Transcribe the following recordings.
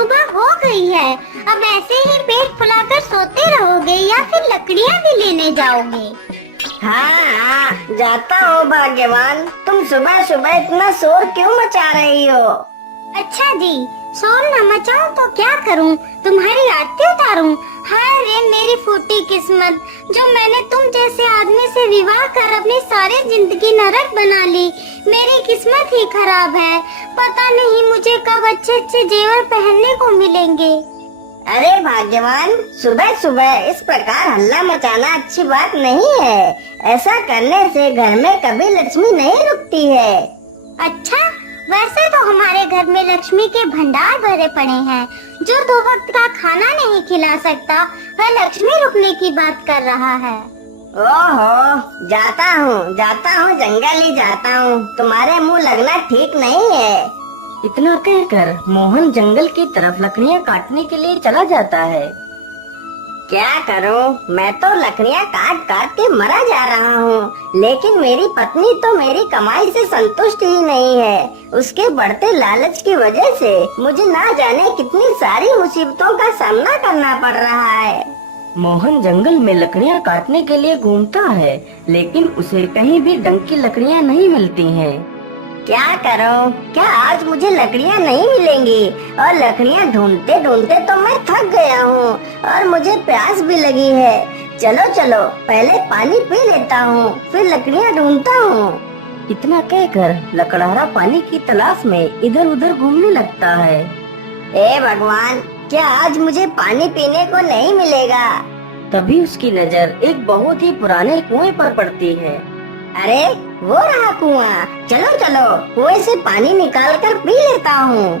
सुबह हो गई है। अब ऐसे ही पेट फुलाकर सोते रहोगे या फिर लकड़ियाँ भी लेने जाओगे? हाँ, जाता हूँ भाग्यवान। तुम सुबह सुबह इतना शोर क्यों मचा रही हो? अच्छा जी, शोर न मचाऊं तो क्या करूं? तुम्हारी आरती उतारूं? हाय रे मेरी फूटी किस्मत, जो मैंने तुम जैसे आदमी से विवाह कर अपनी सारी जिंदगी नरक बना ली। मेरी किस्मत ही खराब है। पता नहीं मुझे कब अच्छे अच्छे जेवर पहनने को मिलेंगे। अरे भाग्यवान, सुबह सुबह इस प्रकार हल्ला मचाना अच्छी बात नहीं है। ऐसा करने से घर में कभी लक्ष्मी नहीं रुकती है। अच्छा, वैसे तो हमारे घर में लक्ष्मी के भंडार भरे पड़े हैं। जो 2 वक्त का खाना नहीं खिला सकता, वह लक्ष्मी रुकने की बात कर रहा है। ओहो, जाता हूँ जंगल ही जाता हूँ। तुम्हारे मुंह लगना ठीक नहीं है। इतना कहकर मोहन जंगल की तरफ लकड़ियाँ काटने के लिए चला जाता है। क्या करूं? मैं तो लकड़ियाँ काट काट के मरा जा रहा हूँ, लेकिन मेरी पत्नी तो मेरी कमाई से संतुष्ट ही नहीं है। उसके बढ़ते लालच की वजह से मुझे ना जाने कितनी सारी मुसीबतों का सामना करना पड़ रहा है। मोहन जंगल में लकड़ियाँ काटने के लिए घूमता है, लेकिन उसे कहीं भी ढंग की लकड़ियाँ नहीं मिलती हैं। क्या करूं? क्या आज मुझे लकड़ियां नहीं मिलेंगी? और लकड़ियां ढूंढते ढूंढते तो मैं थक गया हूँ और मुझे प्यास भी लगी है। चलो चलो, पहले पानी पी लेता हूँ, फिर लकड़ियां ढूंढता हूँ। इतना कहकर लकड़हारा पानी की तलाश में इधर उधर घूमने लगता है। ए भगवान, क्या आज मुझे पानी पीने को नहीं मिलेगा? तभी उसकी नजर एक बहुत ही पुराने कुएं पर पड़ती है। अरे वो रहा कुआं, चलो चलो कुएं से पानी निकाल कर पी लेता हूँ।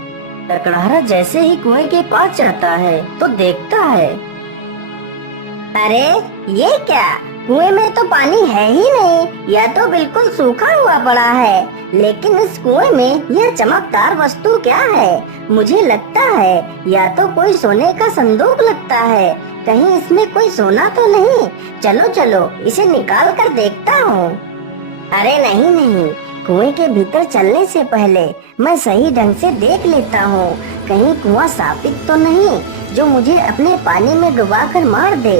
लकड़हारा जैसे ही कुएं के पास जाता है तो देखता है, अरे ये क्या? कुएं में तो पानी है ही नहीं, यह तो बिल्कुल सूखा हुआ पड़ा है। लेकिन इस कुएं में यह चमकदार वस्तु क्या है? मुझे लगता है या तो कोई सोने का संदूक लगता है। कहीं इसमें कोई सोना तो नहीं? चलो चलो इसे निकाल कर देखता हूँ। अरे नहीं नहीं, कुएं के भीतर चलने से पहले मैं सही ढंग से देख लेता हूँ, कहीं कुआं साबित तो नहीं जो मुझे अपने पानी में डुबा कर मार दे।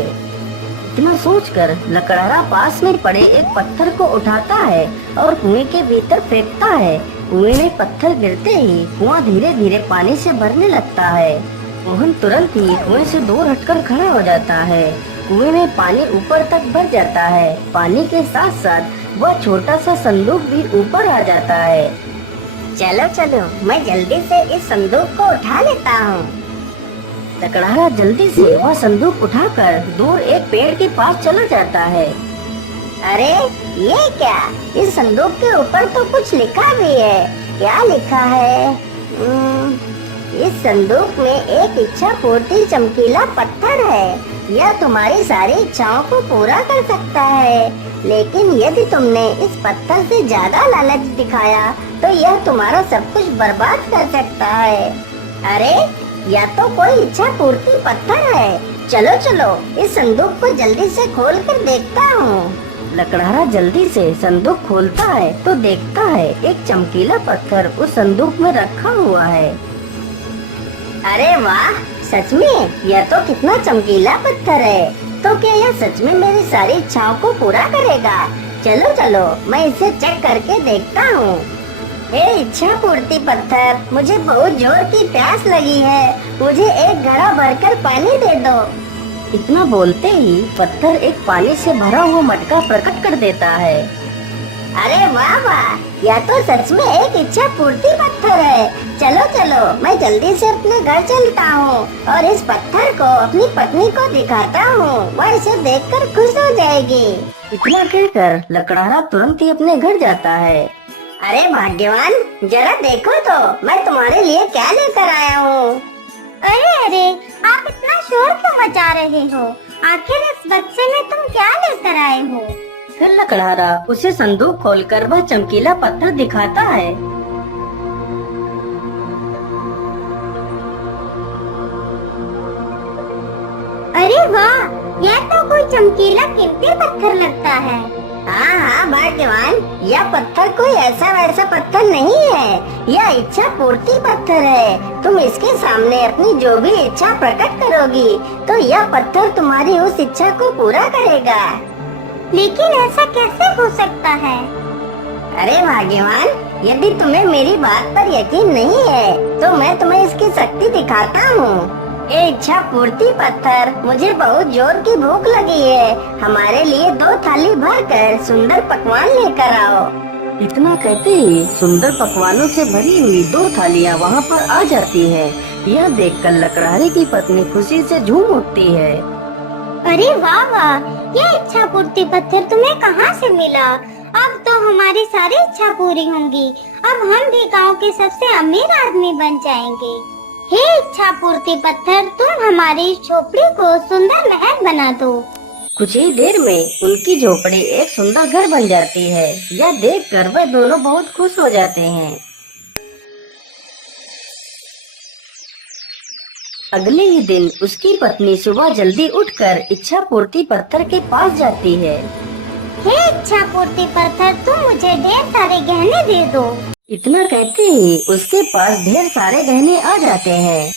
इतना सोचकर लकड़हारा पास में पड़े एक पत्थर को उठाता है और कुएं के भीतर फेंकता है। कुएं में पत्थर गिरते ही कुआं धीरे धीरे पानी से भरने लगता है। मोहन तुरंत ही कुएं से दूर हटकर खड़ा हो जाता है। कुएं में पानी ऊपर तक भर जाता है। पानी के साथ साथ वह छोटा सा संदूक भी ऊपर आ जाता है। चलो चलो, मैं जल्दी से इस संदूक को उठा लेता हूँ। लकड़हारा जल्दी से वह संदूक उठाकर दूर एक पेड़ के पास चला जाता है। अरे ये क्या? इस संदूक के ऊपर तो कुछ लिखा भी है। क्या लिखा है? इस संदूक में एक इच्छा पूर्ति चमकीला पत्थर है। यह तुम्हारी सारी इच्छाओं को पूरा कर सकता है। लेकिन यदि तुमने इस पत्थर से ज्यादा लालच दिखाया तो यह तुम्हारा सब कुछ बर्बाद कर सकता है। अरे यह तो कोई इच्छा पूर्ति पत्थर है। चलो चलो इस संदूक को जल्दी से खोल कर देखता हूँ। लकड़हारा जल्दी से संदूक खोलता है तो देखता है एक चमकीला पत्थर उस संदूक में रखा हुआ है। अरे वाह, सच में यह तो कितना चमकीला पत्थर है। तो क्या यह सच में मेरी सारी इच्छाओं को पूरा करेगा? चलो चलो मैं इसे चेक करके देखता हूँ। हे इच्छा पूर्ति पत्थर, मुझे बहुत जोर की प्यास लगी है। मुझे एक घड़ा भरकर पानी दे दो। इतना बोलते ही पत्थर एक पानी से भरा हुआ मटका प्रकट कर देता है। अरे वाह वाह, यह तो सच में एक इच्छा पूर्ति पत्थर है। चलो चलो मैं जल्दी से अपने घर चलता हूँ और इस पत्थर को अपनी पत्नी को दिखाता हूँ। वह इसे देखकर खुश हो जाएगी। इतना कहकर लकड़हारा तुरंत ही अपने घर जाता है। अरे भाग्यवान, जरा देखो तो मैं तुम्हारे लिए क्या लेकर आया हूँ। अरे अरे, आप इतना शोर क्यों मचा रहे हो? आखिर इस बक्से में तुम क्या लेकर आए हो? फिर लकड़हारा उसे संदूक खोलकर वह चमकीला पत्थर दिखाता है। अरे वाह, यह तो कोई चमकीला कीमती पत्थर लगता है। हाँ हाँ भाग्यवान, यह पत्थर कोई ऐसा वैसा पत्थर नहीं है, यह इच्छा पूर्ति पत्थर है। तुम इसके सामने अपनी जो भी इच्छा प्रकट करोगी तो यह पत्थर तुम्हारी उस इच्छा को पूरा करेगा। लेकिन ऐसा कैसे हो सकता है? अरे भाग्यवान, यदि तुम्हें मेरी बात पर यकीन नहीं है तो मैं तुम्हें इसकी शक्ति दिखाता हूँ। ये इच्छा पूर्ति पत्थर, मुझे बहुत जोर की भूख लगी है, हमारे लिए 2 थाली भर कर सुंदर पकवान लेकर आओ। इतना कहते ही सुंदर पकवानों से भरी हुई 2 थालियां वहां पर आ जाती है। यह देखकर लकड़हारे की पत्नी खुशी से झूम उठती है। अरे वाह वाह, ये इच्छा पूर्ति पत्थर तुम्हें कहाँ से मिला? अब तो हमारी सारी इच्छा पूरी होंगी। अब हम भी गांव के सबसे अमीर आदमी बन जाएंगे। हे इच्छा पूर्ति पत्थर, तुम हमारी झोपड़ी को सुंदर महल बना दो। कुछ ही देर में उनकी झोपड़ी एक सुंदर घर बन जाती है। यह देखकर वे दोनों बहुत खुश हो जाते हैं। अगले ही दिन उसकी पत्नी सुबह जल्दी उठकर इच्छा पूर्ति पत्थर के पास जाती है। हे इच्छा पूर्ति पत्थर, तुम मुझे ढेर सारे गहने दे दो। इतना कहते ही उसके पास ढेर सारे गहने आ जाते हैं।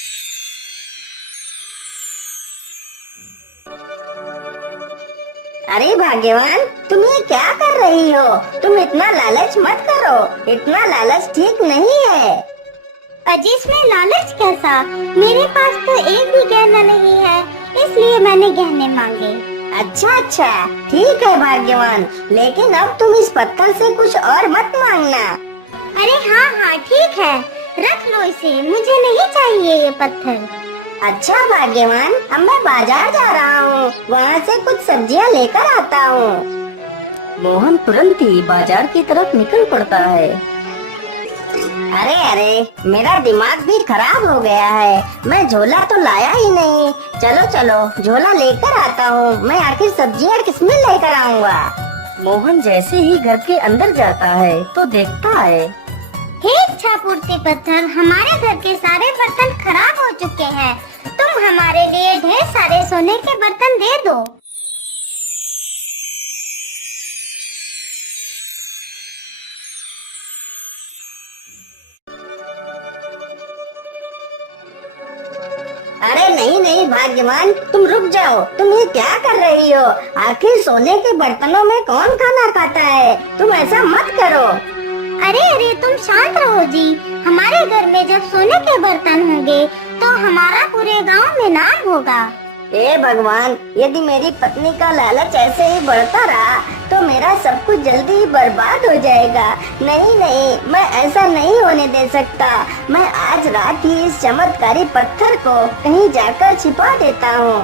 अरे भाग्यवान, तुम ये क्या कर रही हो? तुम इतना लालच मत करो, इतना लालच ठीक नहीं है। अजी, इसमें लालच कैसा? मेरे पास तो एक भी गहना नहीं है, इसलिए मैंने गहने मांगे। अच्छा अच्छा, ठीक है भाग्यवान, लेकिन अब तुम इस पत्थर से कुछ और मत मांगना। अरे हाँ हाँ ठीक है, रख लो इसे, मुझे नहीं चाहिए ये पत्थर। अच्छा भाग्यवान, अब मैं बाजार जा रहा हूँ, वहाँ से कुछ सब्जियाँ लेकर आता हूँ। मोहन तुरंत ही बाजार की तरफ निकल पड़ता है। अरे अरे, मेरा दिमाग भी खराब हो गया है, मैं झोला तो लाया ही नहीं। चलो चलो, झोला लेकर आता हूँ। मैं आखिर सब्जियाँ किसमें लेकर आऊँगा? मोहन जैसे ही घर के अंदर जाता है तो देखता है, हे इच्छा पूर्ति पत्थर, हमारे घर के सारे बर्तन खराब हो चुके हैं। तुम हमारे लिए ढेर सारे सोने के बर्तन दे दो। अरे नहीं नहीं भाग्यवान, तुम रुक जाओ, तुम ये क्या कर रही हो? आखिर सोने के बर्तनों में कौन खाना खाता है? तुम ऐसा मत करो। अरे अरे, तुम शांत रहो जी। हमारे घर में जब सोने के बर्तन होंगे तो हमारा पूरे गांव में नाम होगा। हे भगवान, यदि मेरी पत्नी का लालच ऐसे ही बढ़ता रहा तो मेरा सब कुछ जल्दी ही बर्बाद हो जाएगा। नहीं नहीं, मैं ऐसा नहीं होने दे सकता। मैं आज रात ही इस चमत्कारी पत्थर को कहीं जाकर छिपा देता हूँ।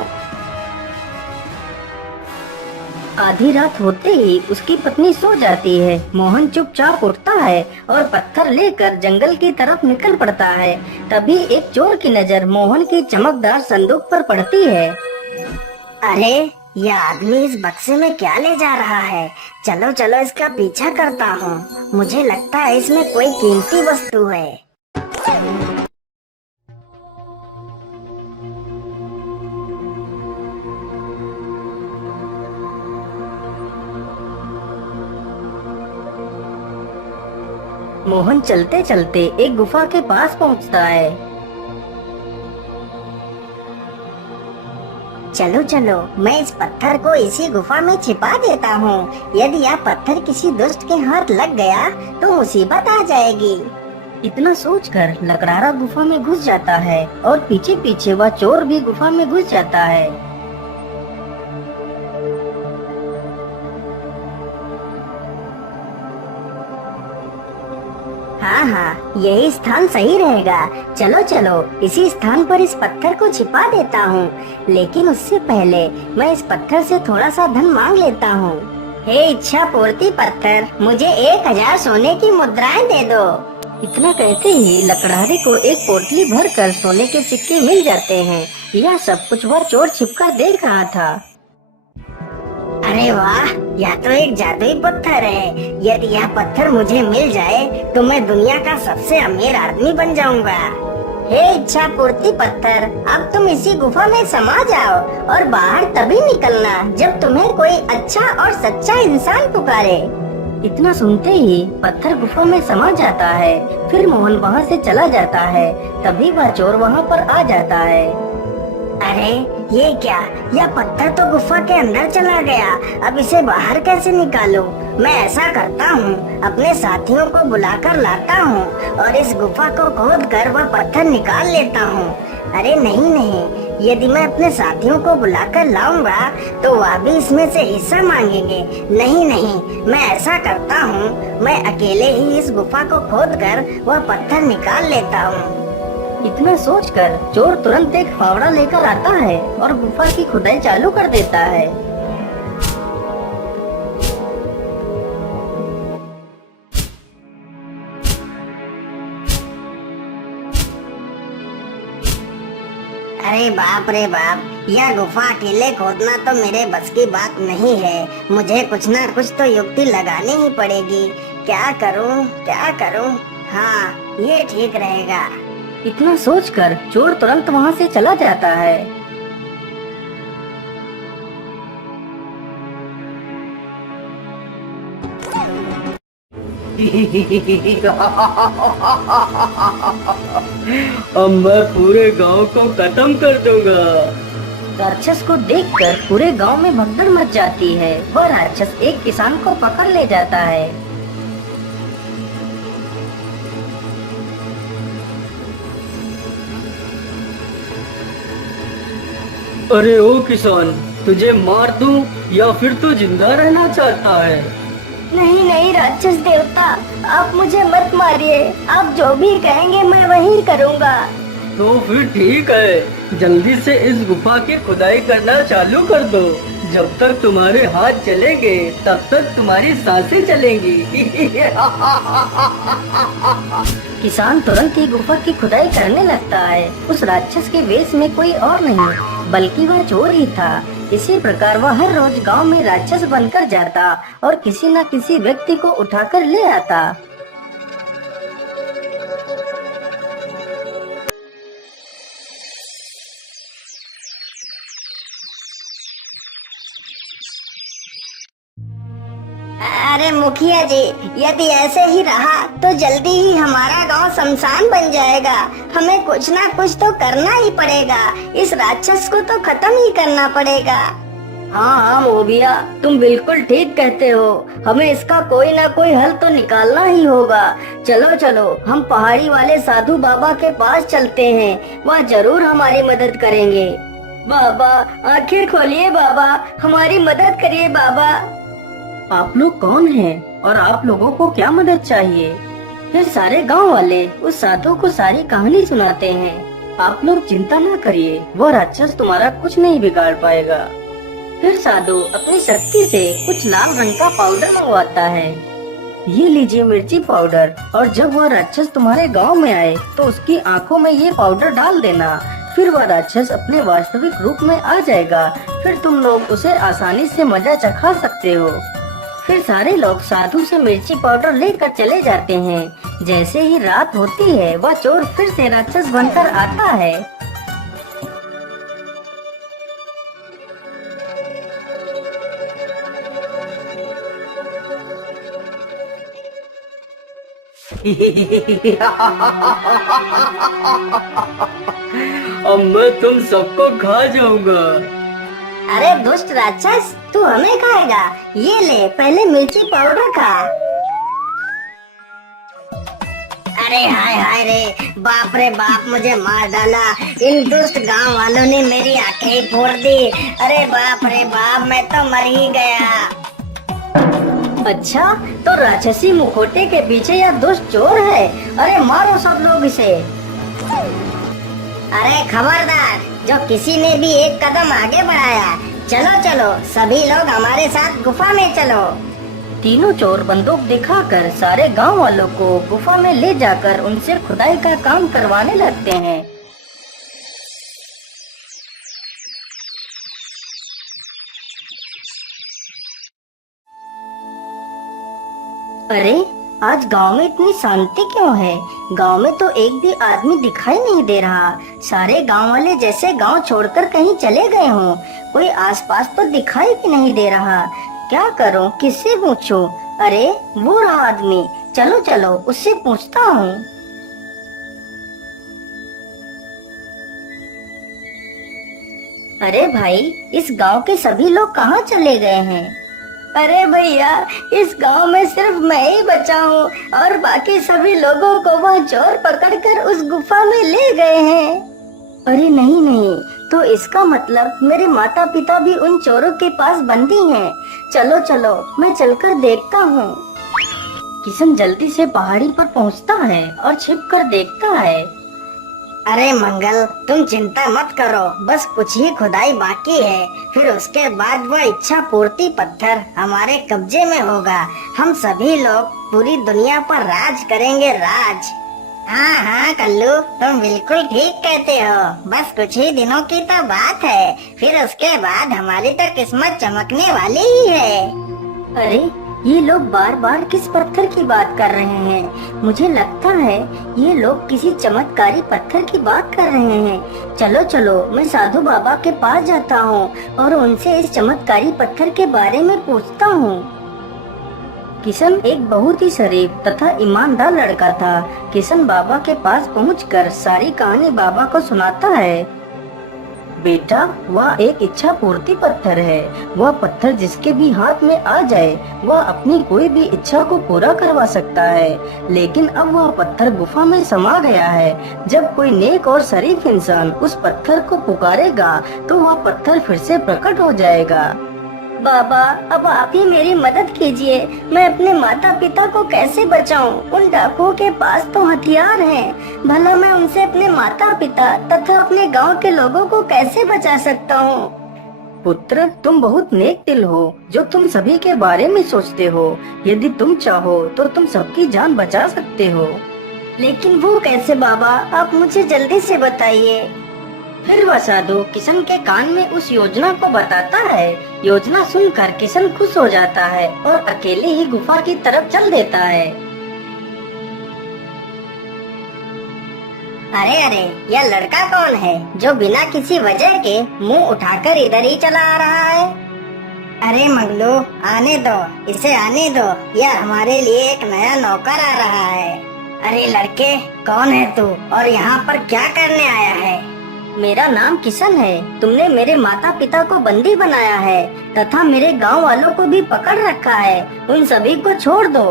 आधी रात होते ही उसकी पत्नी सो जाती है। मोहन चुपचाप उठता है और पत्थर लेकर जंगल की तरफ निकल पड़ता है। तभी एक चोर की नजर मोहन की चमकदार संदूक पर पड़ती है। अरे, यह आदमी इस बक्से में क्या ले जा रहा है? चलो चलो, इसका पीछा करता हूँ। मुझे लगता है इसमें कोई कीमती वस्तु है। मोहन चलते चलते एक गुफा के पास पहुंचता है। चलो चलो, मैं इस पत्थर को इसी गुफा में छिपा देता हूँ। यदि यह पत्थर किसी दुष्ट के हाथ लग गया तो मुसीबत आ जाएगी। इतना सोचकर लकड़हारा गुफा में घुस जाता है और पीछे पीछे वह चोर भी गुफा में घुस जाता है। हाँ हाँ, यही स्थान सही रहेगा। चलो चलो, इसी स्थान पर इस पत्थर को छिपा देता हूँ। लेकिन उससे पहले मैं इस पत्थर से थोड़ा सा धन मांग लेता हूँ। हे इच्छा पूर्ति पत्थर, मुझे 1000 सोने की मुद्राएं दे दो। इतना कहते ही लकड़हारे को एक पोटली भरकर सोने के सिक्के मिल जाते हैं। यह सब कुछ वह चोर छिपकर देख रहा था। अरे वाह, यह तो एक जादुई पत्थर है। यदि यह पत्थर मुझे मिल जाए तो मैं दुनिया का सबसे अमीर आदमी बन जाऊंगा। हे इच्छा पूर्ति पत्थर, अब तुम इसी गुफा में समा जाओ और बाहर तभी निकलना जब तुम्हें कोई अच्छा और सच्चा इंसान पुकारे। इतना सुनते ही पत्थर गुफा में समा जाता है। फिर मोहन वहाँ से चला जाता है। तभी वह चोर वहाँ पर आ जाता है। अरे ये क्या, यह पत्थर तो गुफा के अंदर चला गया, अब इसे बाहर कैसे निकालूं? मैं ऐसा करता हूँ, अपने साथियों को बुलाकर लाता हूँ और इस गुफा को खोद कर वह पत्थर निकाल लेता हूँ। अरे नहीं नहीं, यदि मैं अपने साथियों को बुलाकर लाऊंगा तो वह भी इसमें से हिस्सा मांगेंगे। नहीं नहीं, मैं ऐसा करता हूँ, मैं अकेले ही इस गुफा को खोद कर वह पत्थर निकाल लेता हूँ। इतना सोचकर चोर तुरंत एक फावड़ा लेकर आता है और गुफा की खुदाई चालू कर देता है। अरे बाप रे बाप, यह गुफा अकेले खोदना तो मेरे बस की बात नहीं है। मुझे कुछ ना कुछ तो युक्ति लगानी ही पड़ेगी। क्या करूं, क्या करूं? हाँ, ये ठीक रहेगा। इतना सोचकर चोर तुरंत वहाँ से चला जाता है। अब मैं पूरे गांव को खत्म कर दूंगा। राक्षस को देखकर पूरे गांव में भगदड़ मच जाती है। वह राक्षस एक किसान को पकड़ ले जाता है। अरे ओ किसान, तुझे मार दूं या फिर तू जिंदा रहना चाहता है? नहीं नहीं राक्षस देवता, आप मुझे मत मारिए। आप जो भी कहेंगे मैं वही करूँगा। तो फिर ठीक है, जल्दी से इस गुफा की खुदाई करना चालू कर दो। जब तक तुम्हारे हाथ चलेंगे तब तक तुम्हारी सांसें चलेंगी। किसान तुरंत ही गुफा की खुदाई करने लगता है। उस राक्षस के वेश में कोई और नहीं बल्कि वह चोर ही था। इसी प्रकार वह हर रोज गांव में राक्षस बनकर जाता और किसी न किसी व्यक्ति को उठाकर ले आता। अरे मुखिया जी, यदि ऐसे ही रहा तो जल्दी ही हमारा गांव शमशान बन जाएगा। हमें कुछ ना कुछ तो करना ही पड़ेगा। इस राक्षस को तो खत्म ही करना पड़ेगा। हाँ हाँ मोबिया, तुम बिल्कुल ठीक कहते हो। हमें इसका कोई ना कोई हल तो निकालना ही होगा। चलो चलो, हम पहाड़ी वाले साधु बाबा के पास चलते हैं। वह जरूर हमारी मदद करेंगे। बाबा, आखिर खोलिए बाबा, हमारी मदद करिए बाबा। आप लोग कौन हैं और आप लोगों को क्या मदद चाहिए? फिर सारे गांव वाले उस साधु को सारी कहानी सुनाते हैं। आप लोग चिंता न करिए, वो राक्षस तुम्हारा कुछ नहीं बिगाड़ पाएगा। फिर साधु अपनी शक्ति से कुछ लाल रंग का पाउडर मंगवाता है। ये लीजिए मिर्ची पाउडर, और जब वह राक्षस तुम्हारे गांव में आए तो उसकी आंखों में ये पाउडर डाल देना। फिर वह राक्षस अपने वास्तविक रूप में आ जाएगा। फिर तुम लोग उसे आसानी से मजा चखा सकते हो। फिर सारे लोग साधु से मिर्ची पाउडर लेकर चले जाते हैं। जैसे ही रात होती है वह चोर फिर से राक्षस बनकर आता है। अब मैं तुम सबको खा जाऊंगा। अरे दुष्ट राक्षस, तू हमें खाएगा? ये ले, पहले मिर्ची पाउडर खा। अरे हाय हाय रे, बाप रे बाप, मुझे मार डाला। इन दुष्ट गांव वालों ने मेरी आंखें ही फोड़ दी। अरे बाप रे बाप, मैं तो मर ही गया। अच्छा, तो राक्षसी मुखोटे के पीछे यह दुष्ट चोर है। अरे मारो सब लोग इसे। अरे खबरदार, जो किसी ने भी एक कदम आगे बढ़ाया, चलो चलो सभी लोग हमारे साथ गुफा में चलो। तीनों चोर बंदूक दिखाकर सारे गांव वालों को गुफा में ले जाकर उनसे खुदाई का काम करवाने लगते हैं। अरे आज गांव में इतनी शांति क्यों है? गांव में तो एक भी आदमी दिखाई नहीं दे रहा। सारे गांव वाले जैसे गांव छोड़कर कहीं चले गए हों। कोई आसपास तो दिखाई भी नहीं दे रहा। क्या करूं, किससे पूछूं? अरे वो रहा आदमी, चलो चलो उससे पूछता हूँ। अरे भाई, इस गांव के सभी लोग कहाँ चले गए हैं? अरे भैया, इस गांव में सिर्फ मैं ही बचा हूँ और बाकी सभी लोगों को वह चोर पकड़कर उस गुफा में ले गए हैं। अरे नहीं नहीं, तो इसका मतलब मेरे माता पिता भी उन चोरों के पास बंदी हैं। चलो चलो मैं चलकर देखता हूँ। किशन जल्दी से पहाड़ी पर पहुँचता है और छिपकर देखता है। अरे मंगल, तुम चिंता मत करो, बस कुछ ही खुदाई बाकी है, फिर उसके बाद वह इच्छा पूर्ति पत्थर हमारे कब्जे में होगा। हम सभी लोग पूरी दुनिया पर राज करेंगे, राज। हाँ हाँ कल्लू, तुम बिल्कुल ठीक कहते हो। बस कुछ ही दिनों की तो बात है, फिर उसके बाद हमारी तो किस्मत चमकने वाली ही है। अरे ये लोग बार बार किस पत्थर की बात कर रहे हैं? मुझे लगता है ये लोग किसी चमत्कारी पत्थर की बात कर रहे हैं। चलो चलो मैं साधु बाबा के पास जाता हूँ और उनसे इस चमत्कारी पत्थर के बारे में पूछता हूँ। किशन एक बहुत ही शरीफ तथा ईमानदार लड़का था। किशन बाबा के पास पहुंचकर सारी कहानी बाबा को सुनाता है। बेटा, वह एक इच्छा पूर्ति पत्थर है। वह पत्थर जिसके भी हाथ में आ जाए वह अपनी कोई भी इच्छा को पूरा करवा सकता है। लेकिन अब वह पत्थर गुफा में समा गया है। जब कोई नेक और शरीफ इंसान उस पत्थर को पुकारेगा तो वह पत्थर फिर से प्रकट हो जाएगा। बाबा, अब आप ही मेरी मदद कीजिए। मैं अपने माता पिता को कैसे बचाऊं? उन डाकुओं के पास तो हथियार हैं। भला मैं उनसे अपने माता पिता तथा अपने गांव के लोगों को कैसे बचा सकता हूं? पुत्र, तुम बहुत नेक दिल हो जो तुम सभी के बारे में सोचते हो। यदि तुम चाहो तो तुम सबकी जान बचा सकते हो। लेकिन वो कैसे बाबा? आप मुझे जल्दी से बताइए। फिर वह साधु किशन के कान में उस योजना को बताता है। योजना सुनकर किशन खुश हो जाता है और अकेले ही गुफा की तरफ चल देता है। अरे अरे, यह लड़का कौन है जो बिना किसी वजह के मुंह उठाकर इधर ही चला आ रहा है? अरे मंगलू, आने दो, इसे आने दो। यह हमारे लिए एक नया नौकर आ रहा है। अरे लड़के, कौन है तू और यहाँ पर क्या करने आया है? मेरा नाम किशन है। तुमने मेरे माता पिता को बंदी बनाया है तथा मेरे गांव वालों को भी पकड़ रखा है। उन सभी को छोड़ दो।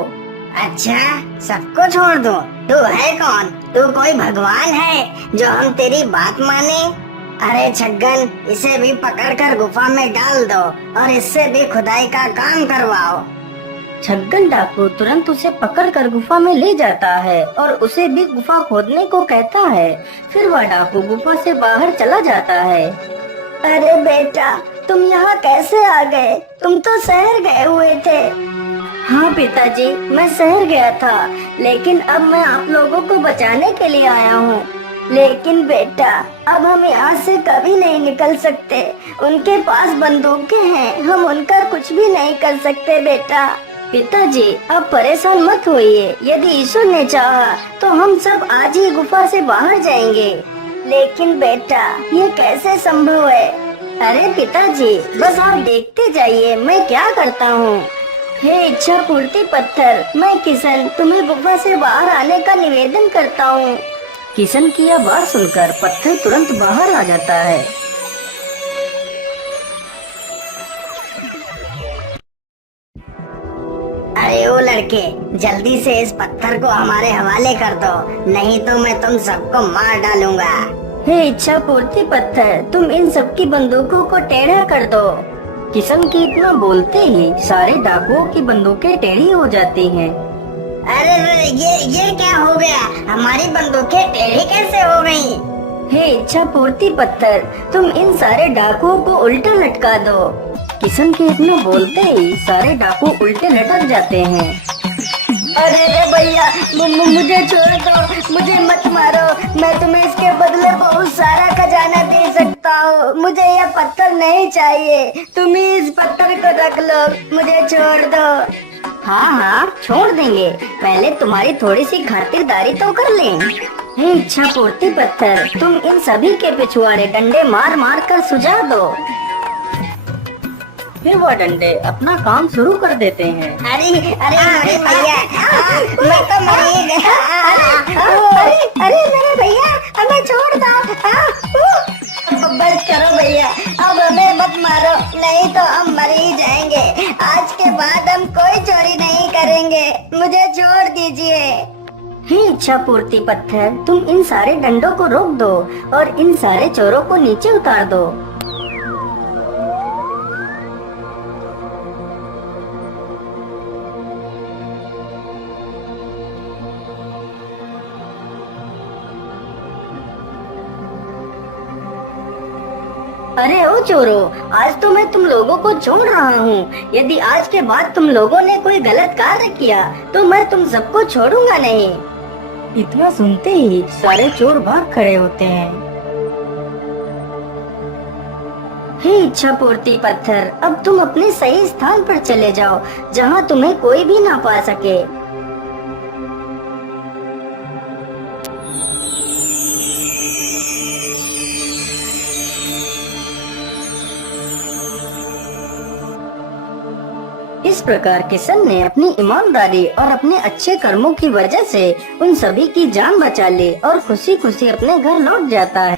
अच्छा, सबको छोड़ दो? तू है कौन? तू कोई भगवान है जो हम तेरी बात माने? अरे छगन, इसे भी पकड़कर गुफा में डाल दो और इससे भी खुदाई का काम करवाओ। छगन डाकू तुरंत उसे पकड़कर गुफा में ले जाता है और उसे भी गुफा खोदने को कहता है। फिर वह डाकू गुफा से बाहर चला जाता है। अरे बेटा, तुम यहाँ कैसे आ गए? तुम तो शहर गए हुए थे। हाँ पिताजी, मैं शहर गया था, लेकिन अब मैं आप लोगों को बचाने के लिए आया हूँ। लेकिन बेटा, अब हम यहाँ से कभी नहीं निकल सकते। उनके पास बंदूकें हैं, हम उनका कुछ भी नहीं कर सकते बेटा। पिताजी, आप परेशान मत होइए। यदि ईश्वर ने चाहा तो हम सब आज ही गुफा से बाहर जाएंगे। लेकिन बेटा, ये कैसे संभव है? अरे पिताजी, बस आप देखते जाइए मैं क्या करता हूँ। हे इच्छा पूर्ति पत्थर, मैं किशन तुम्हें गुफा से बाहर आने का निवेदन करता हूँ। किशन की यह बात सुनकर पत्थर तुरंत बाहर आ जाता है। अरे ओ लड़के, जल्दी से इस पत्थर को हमारे हवाले कर दो, नहीं तो मैं तुम सबको मार डालूंगा। हे इच्छा पूर्ति पत्थर, तुम इन सबकी बंदूकों को टेढ़ा कर दो। किशन की इतना बोलते ही सारे डाकुओं की बंदूकें टेढ़ी हो जाती हैं। अरे ये क्या हो गया? हमारी बंदूकें टेढ़ी कैसे हो गई? हे इच्छा पूर्ति पत्थर, तुम इन सारे डाकुओं को उल्टा लटका दो। किशन के इतना बोलते ही सारे डाकू उल्टे लटक जाते हैं। अरे रे भैया, मुझे छोड़ दो, मुझे मत मारो। मैं तुम्हें इसके बदले बहुत सारा खजाना दे सकता हूँ। मुझे यह पत्थर नहीं चाहिए, तुम ही इस पत्थर को रख लो, मुझे छोड़ दो। हाँ हाँ छोड़ देंगे, पहले तुम्हारी थोड़ी सी खातिरदारी तो कर लें। हे इच्छा पूर्ति पत्थर, तुम इन सभी के पिछुआड़े डंडे मार मार कर सुझा दो। फिर वह डंडे अपना काम शुरू कर देते हैं। अरे अरे अरे भैया, मैं तो मर ही गया। अरे मेरे भैया, हमें छोड़ दो। बस करो भैया, अब हमें मत मारो, नहीं तो हम मर ही जाएंगे। आज के बाद हम कोई चोरी नहीं करेंगे, मुझे छोड़ दीजिए। हे इच्छा पूर्ति पत्थर, तुम इन सारे डंडों को रोक दो और इन सारे चोरों को नीचे उतार दो। अरे ओ चोरों, आज तो मैं तुम लोगों को छोड़ रहा हूँ। यदि आज के बाद तुम लोगों ने कोई गलत कार्य किया तो मैं तुम सबको छोड़ूंगा नहीं। इतना सुनते ही सारे चोर भाग खड़े होते हैं। हे इच्छा पूर्ति पत्थर, अब तुम अपने सही स्थान पर चले जाओ, जहाँ तुम्हें कोई भी ना पा सके। इस प्रकार किशन ने अपनी ईमानदारी और अपने अच्छे कर्मों की वजह से उन सभी की जान बचा ली और खुशी खुशी अपने घर लौट जाता है।